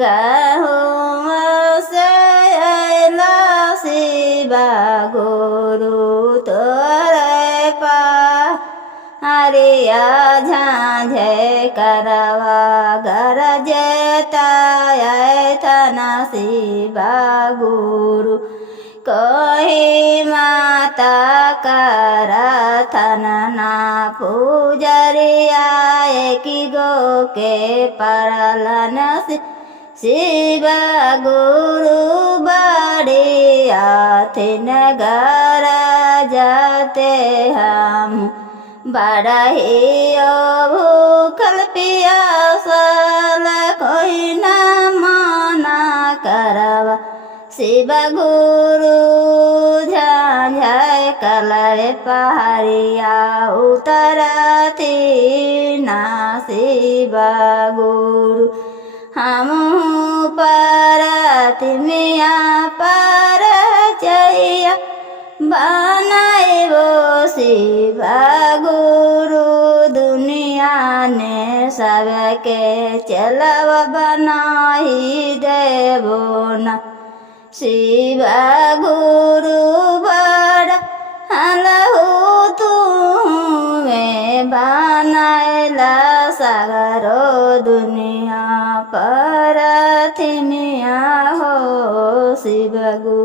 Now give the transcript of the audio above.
गहुम से अइला शिवा गुरु तोरे हरिया झांझे करवा गरजता थन शिवा गुरु कोही माता कर थन ना पूजरिया की गो के परलन शिव गुरु बड़िया थिन घर जाते हम बड़ही भूखल पियासल कोई न माना करवा शिव गुरु झांझ कलर पहाड़िया उतरती ना शिव गुरु हम परति मिया पर चैया बनाइबो शिव गुरु दुनिया ने सबके चलब बनाई देबो न शिव गुरु बड़ हलहु तुम्हें बनाइला सगरो दुनिया पर थिनिया हो शिव गुरु।